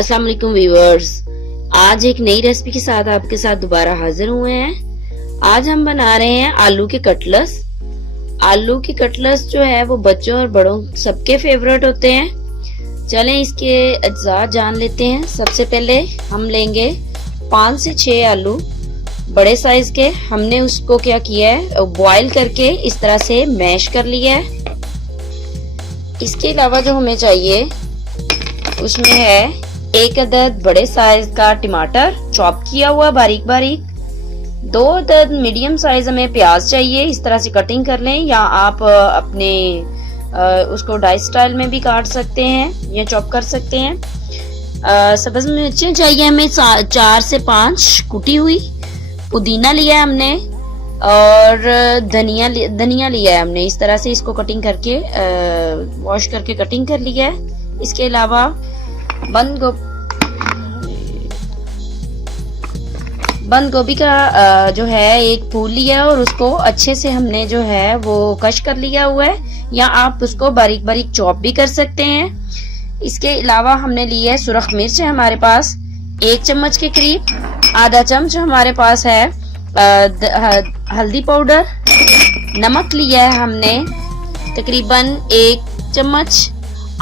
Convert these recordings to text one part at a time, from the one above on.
अस्सलाम वालेकुम व्यूअर्स, आज एक नई रेसिपी के साथ आपके साथ दोबारा हाजिर हुए हैं। आज हम बना रहे हैं आलू के कटलेट्स। आलू के कटलेट्स जो है वो बच्चों और बड़ों सबके फेवरेट होते हैं। चलें इसके अज्जा जान लेते हैं। सबसे पहले हम लेंगे 5 से 6 आलू बड़े साइज के। हमने उसको क्या किया है, बॉईल करके इस तरह से मैश कर लिया है। इसके अलावा जो हमें चाहिए उसमें है 1 अदद बड़े साइज का टमाटर चॉप किया हुआ बारीक बारीक। 2 अदद मीडियम साइज हमें प्याज चाहिए, इस तरह से कटिंग कर लें, या आप अपने उसको डाइस स्टाइल में भी काट सकते हैं या चॉप कर सकते हैं। सब्ज मिर्चें चाहिए हमें 4 से 5 कुटी हुई। पुदीना लिया है हमने और धनिया लिया है हमने। इस तरह से इसको कटिंग करके वॉश करके कटिंग कर लिया है। इसके अलावा बंद गोभी का जो है एक फूल लिया और उसको अच्छे से हमने जो है वो कश कर लिया हुआ है, या आप उसको बारीक बारीक चॉप भी कर सकते हैं। इसके अलावा हमने लिया है सुरख मिर्च है हमारे पास 1 चम्मच के करीब। आधा चम्मच हमारे पास है हल्दी पाउडर। नमक लिया है हमने तकरीबन 1 चम्मच।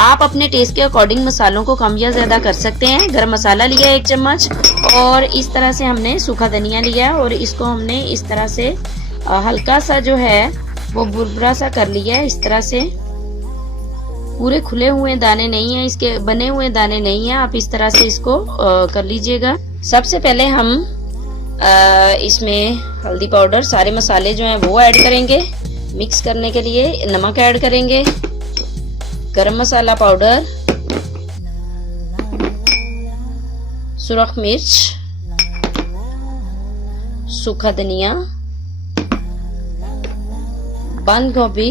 आप अपने टेस्ट के अकॉर्डिंग मसालों को कम या ज्यादा कर सकते हैं। गरम मसाला लिया 1 चम्मच और इस तरह से हमने सूखा धनिया लिया और इसको हमने इस तरह से हल्का सा जो है वो बुरबुरा सा कर लिया है। इस तरह से पूरे खुले हुए दाने नहीं है, इसके बने हुए दाने नहीं है। आप इस तरह से इसको कर लीजिएगा। सबसे पहले हम इसमें हल्दी पाउडर, सारे मसाले जो हैं वो ऐड करेंगे। मिक्स करने के लिए नमक ऐड करेंगे, गरम मसाला पाउडर, सुरख मिर्च, सूखा धनिया, बंद गोभी।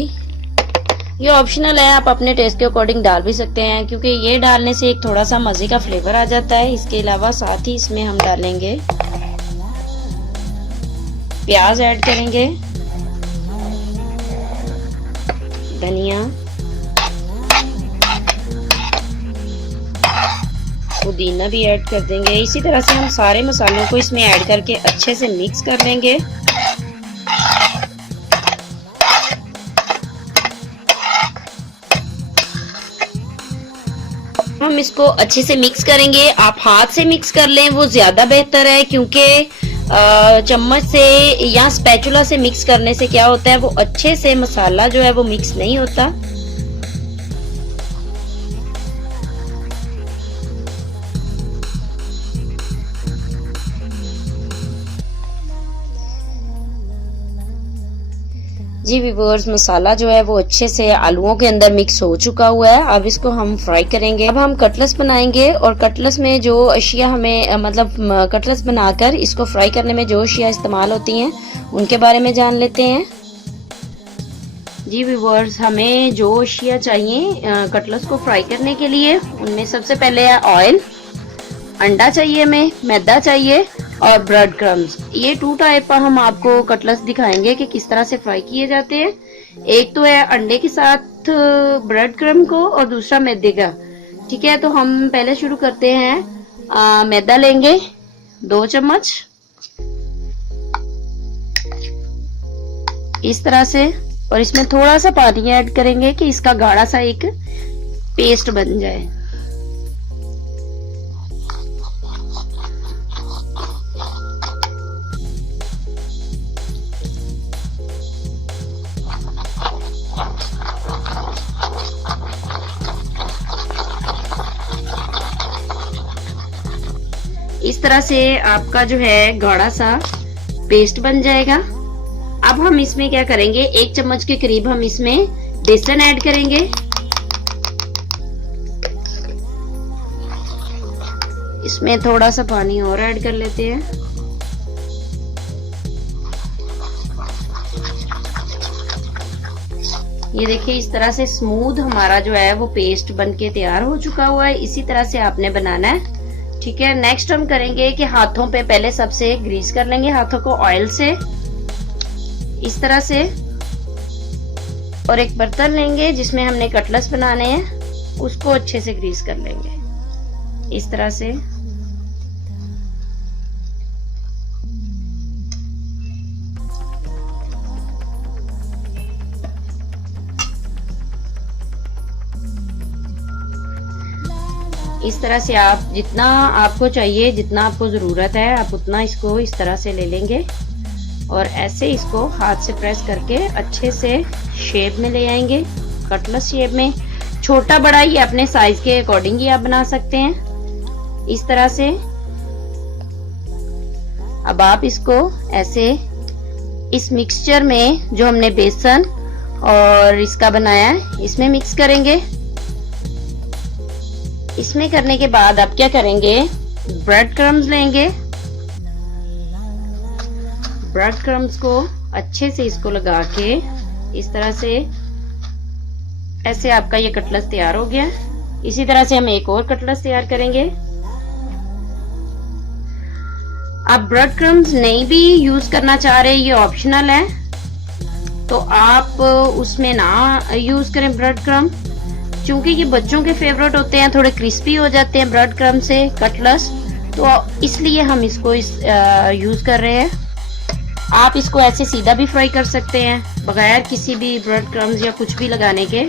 ये ऑप्शनल है, आप अपने टेस्ट के अकॉर्डिंग डाल भी सकते हैं, क्योंकि ये डालने से एक थोड़ा सा मजे का फ्लेवर आ जाता है। इसके अलावा साथ ही इसमें हम डालेंगे प्याज ऐड करेंगे, धनिया, पुदीना भी ऐड कर देंगे। इसी तरह से हम सारे मसालों को इसमें ऐड करके अच्छे से मिक्स कर लेंगे। हम इसको अच्छे से मिक्स करेंगे। आप हाथ से मिक्स कर लें, वो ज्यादा बेहतर है, क्योंकि चम्मच से या स्पैचुला से मिक्स करने से क्या होता है, वो अच्छे से मसाला जो है वो मिक्स नहीं होता। जी व्यूअर्स, मसाला जो है वो अच्छे से आलूओं के अंदर मिक्स हो चुका हुआ है। अब इसको हम फ्राई करेंगे। अब हम कटलेट्स बनाएंगे और कटलेट्स में जो अशिया हमें कटलेट्स बनाकर इसको फ्राई करने में जो अशिया इस्तेमाल होती हैं उनके बारे में जान लेते हैं। जी व्यूअर्स, हमें जो अशिया चाहिए कटलेट्स को फ्राई करने के लिए, उनमें सबसे पहले है ऑयल, अंडा चाहिए हमें, मैदा चाहिए और ब्रेड क्रम्स। ये 2 टाइप पर हम आपको कटलेट्स दिखाएंगे कि किस तरह से फ्राई किए जाते हैं। एक तो है अंडे के साथ ब्रेड क्रम को और दूसरा मैदे का। ठीक है, तो हम पहले शुरू करते हैं। मैदा लेंगे 2 चम्मच इस तरह से, और इसमें थोड़ा सा पानी ऐड करेंगे कि इसका गाढ़ा सा एक पेस्ट बन जाए। इस तरह से आपका जो है गाढ़ा सा पेस्ट बन जाएगा। अब हम इसमें क्या करेंगे, 1 चम्मच के करीब हम इसमें बेसन ऐड करेंगे। इसमें थोड़ा सा पानी और ऐड कर लेते हैं। ये देखिए, इस तरह से स्मूथ हमारा जो है वो पेस्ट बनके तैयार हो चुका हुआ है। इसी तरह से आपने बनाना है। ठीक है, नेक्स्ट हम करेंगे कि हाथों पे पहले सबसे ग्रीस कर लेंगे, हाथों को ऑयल से इस तरह से, और एक बर्तन लेंगे जिसमें हमने कटलेट्स बनाने हैं, उसको अच्छे से ग्रीस कर लेंगे। इस तरह से। इस तरह से आप जितना आपको चाहिए, जितना आपको ज़रूरत है, आप उतना इसको इस तरह से ले लेंगे और ऐसे इसको हाथ से प्रेस करके अच्छे से शेप में ले आएंगे, कटलेस शेप में। छोटा बड़ा ये अपने साइज के अकॉर्डिंग ही आप बना सकते हैं इस तरह से। अब आप इसको ऐसे इस मिक्सचर में जो हमने बेसन और इसका बनाया है इसमें मिक्स करेंगे। इसमें करने के बाद आप क्या करेंगे, ब्रेड क्रम्स लेंगे। ब्रेड क्रम्स को अच्छे से इसको लगा के इस तरह से ऐसे आपका ये कटलेस तैयार हो गया। इसी तरह से हम एक और कटलेस तैयार करेंगे। आप ब्रेड क्रम्स नहीं भी यूज करना चाह रहे, ये ऑप्शनल है, तो आप उसमें ना यूज करें ब्रेड क्रम्स, क्योंकि ये बच्चों के फेवरेट होते हैं, थोड़े क्रिस्पी हो जाते हैं ब्रेड क्रम्स से कटलेस, तो इसलिए हम इसको यूज कर रहे हैं। आप इसको ऐसे सीधा भी फ्राई कर सकते हैं बगैर किसी भी ब्रेड क्रम्स या कुछ भी लगाने के।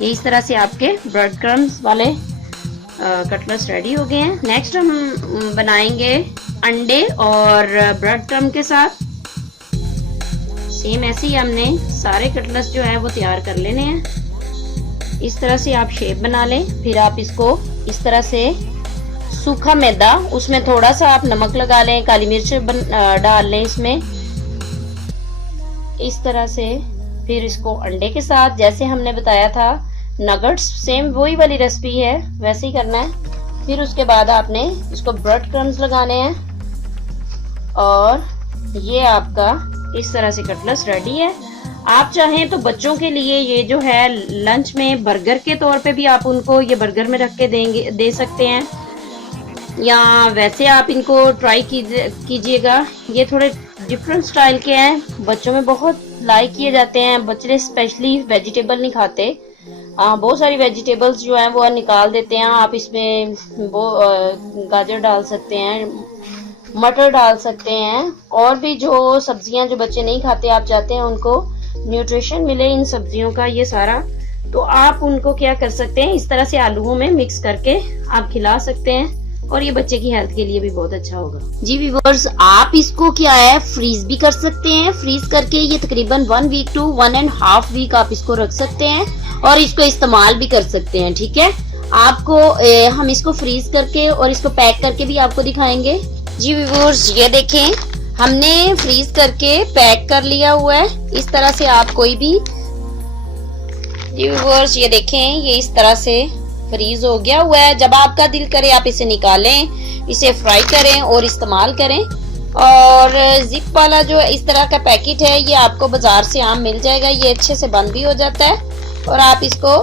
ये इस तरह से आपके ब्रेड क्रम्स वाले कटलेस रेडी हो गए हैं। नेक्स्ट हम बनाएंगे अंडे और ब्रेड क्रम्ब के साथ। सेम ऐसे ही हमने सारे कटलेस जो है वो तैयार कर लेने हैं। इस तरह से आप शेप बना लें, फिर आप इसको इस तरह से सूखा मैदा, उसमें थोड़ा सा आप नमक लगा लें, काली मिर्च डाल लें इसमें इस तरह से। फिर इसको अंडे के साथ, जैसे हमने बताया था नगेट्स, सेम वही वाली रेसिपी है, वैसे ही करना है। फिर उसके बाद आपने इसको ब्रेड क्रम्स लगाने हैं और ये आपका इस तरह से कटलेस रेडी है। आप चाहें तो बच्चों के लिए ये जो है लंच में बर्गर के तौर पे भी आप उनको ये बर्गर में रख के दे सकते हैं, या वैसे आप इनको ट्राई कीजिएगा। ये थोड़े डिफरेंट स्टाइल के हैं, बच्चों में बहुत लाइक किए जाते हैं। बच्चे स्पेशली वेजिटेबल नहीं खाते, बहुत सारी वेजिटेबल्स जो हैं वो निकाल देते हैं। आप इसमें वो गाजर डाल सकते हैं, मटर डाल सकते हैं, और भी जो सब्जियां जो बच्चे नहीं खाते आप चाहते हैं उनको न्यूट्रिशन मिले इन सब्जियों का, ये सारा, तो आप उनको क्या कर सकते हैं, इस तरह से आलूओं में मिक्स करके आप खिला सकते हैं और ये बच्चे की हेल्थ के लिए भी बहुत अच्छा होगा। जी व्यूअर्स, आप इसको क्या है फ्रीज भी कर सकते हैं। फ्रीज करके ये तकरीबन 1 वीक टू 1.5 वीक आप इसको रख सकते हैं और इसको इस्तेमाल भी कर सकते हैं। ठीक है, आपको हम इसको फ्रीज करके और इसको पैक करके भी आपको दिखाएंगे। जी व्यूअर्स, ये देखें हमने फ्रीज करके पैक कर लिया हुआ है इस तरह से। आप कोई भी, जी व्यूअर्स ये देखें, ये इस तरह से फ्रीज हो गया हुआ है। जब आपका दिल करे आप इसे निकालें, इसे फ्राई करें और इस्तेमाल करें। और जिप वाला जो इस तरह का पैकेट है ये आपको बाजार से आम मिल जाएगा, ये अच्छे से बंद भी हो जाता है और आप इसको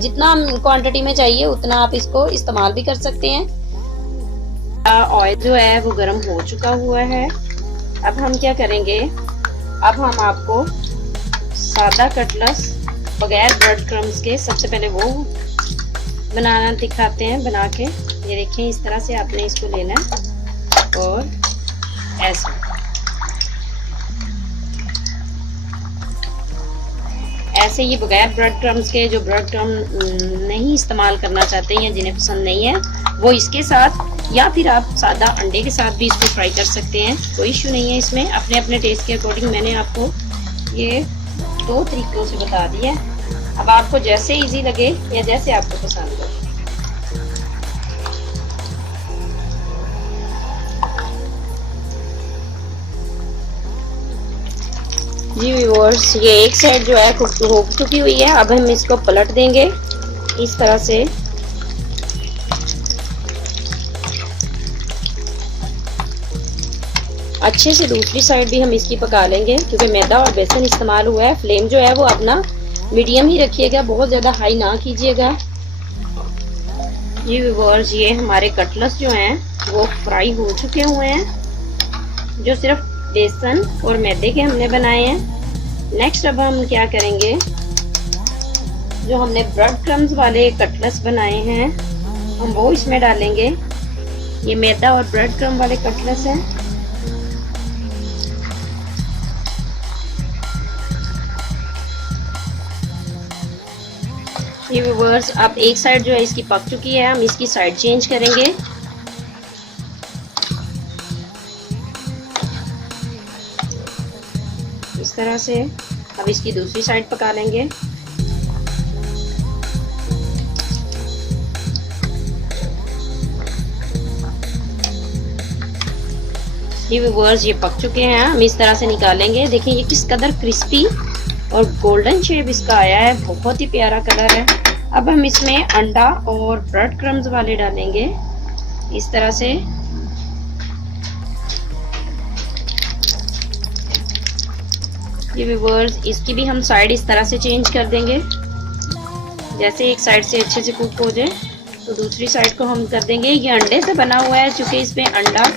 जितना क्वांटिटी में चाहिए उतना आप इसको इस्तेमाल भी कर सकते हैं। ऑयल जो है वो गर्म हो चुका हुआ है। अब हम क्या करेंगे, अब हम आपको सादा कटलेस बगैर ब्रेड क्रम्स के सबसे पहले वो बनाना दिखाते हैं बना के। ये देखिए इस तरह से आपने इसको लेना है और ऐसे ये बगैर ब्रेड क्रम्स के, जो ब्रेड क्रम नहीं इस्तेमाल करना चाहते हैं या जिन्हें पसंद नहीं है वो इसके साथ, या फिर आप सादा अंडे के साथ भी इसको फ्राई कर सकते हैं, कोई इश्यू नहीं है इसमें। अपने अपने टेस्ट के अकॉर्डिंग मैंने आपको ये 2 तरीकों से बता दिया। अब आपको जैसे इजी लगे या जैसे आपको पसंद हो। जी व्यूअर्स, ये एक साइड जो है कुक हो चुकी हुई है। अब हम इसको पलट देंगे इस तरह से। अच्छे से दूसरी साइड भी हम इसकी पका लेंगे, क्योंकि मैदा और बेसन इस्तेमाल हुआ है। फ्लेम जो है वो अपना मीडियम ही रखिएगा, बहुत ज़्यादा हाई ना कीजिएगा। ये व्यूअर्स, ये हमारे कटलेस जो हैं वो फ्राई हो चुके हुए हैं, जो सिर्फ बेसन और मैदे के हमने बनाए हैं। नेक्स्ट अब हम क्या करेंगे, जो हमने ब्रेड क्रम्स वाले कटलेट्स बनाए हैं हम वो इसमें डालेंगे। ये मैदा और ब्रेड क्रम्ब वाले कटलेट्स हैं। ये व्यूअर्स, अब एक साइड जो है इसकी पक चुकी है, हम इसकी साइड चेंज करेंगे। इस तरह से अब इसकी दूसरी साइड पका लेंगे। ये व्यूअर्स, ये पक चुके हैं, हम इस तरह से निकालेंगे। देखिए ये किस कदर क्रिस्पी और गोल्डन शेप इसका आया है, बहुत ही प्यारा कलर है। अब हम इसमें अंडा और ब्रेड क्रम्स वाले डालेंगे इस तरह से। ये व्यूअर्स, इसकी भी हम साइड इस तरह से चेंज कर देंगे। जैसे एक साइड से अच्छे से कुक हो जाए तो दूसरी साइड को हम कर देंगे। ये अंडे से बना हुआ है, चूंकि इसमें अंडा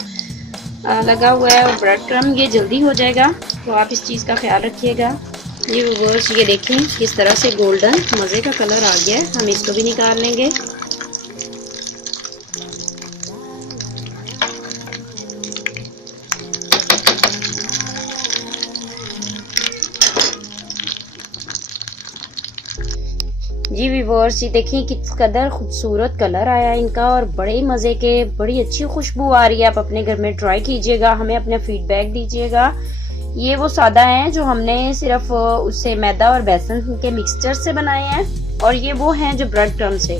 लगा हुआ है और ब्रेड क्रम्ब, ये जल्दी हो जाएगा, तो आप इस चीज़ का ख्याल रखिएगा। ये व्यूअर्स, ये देखें किस तरह से गोल्डन मज़े का कलर आ गया है। हम इसको भी निकाल लेंगे। जी व्यूअर्स, ये देखिए किस कदर खूबसूरत कलर आया है इनका और बड़े मज़े के, बड़ी अच्छी खुशबू आ रही है। आप अपने घर में ट्राई कीजिएगा, हमें अपना फीडबैक दीजिएगा। ये वो सादा हैं जो हमने सिर्फ उससे मैदा और बेसन के मिक्सचर से बनाए हैं, और ये वो हैं जो ब्रेड क्रम्ब से।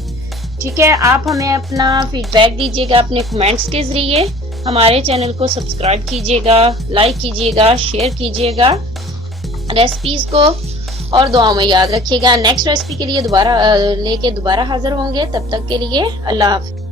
ठीक है, आप हमें अपना फीडबैक दीजिएगा अपने कमेंट्स के जरिए। हमारे चैनल को सब्सक्राइब कीजिएगा, लाइक कीजिएगा, शेयर कीजिएगा रेसिपीज को, और दुआओं में याद रखिएगा। नेक्स्ट रेसिपी के लिए दोबारा हाजिर होंगे। तब तक के लिए अल्लाह हाफ़िज़।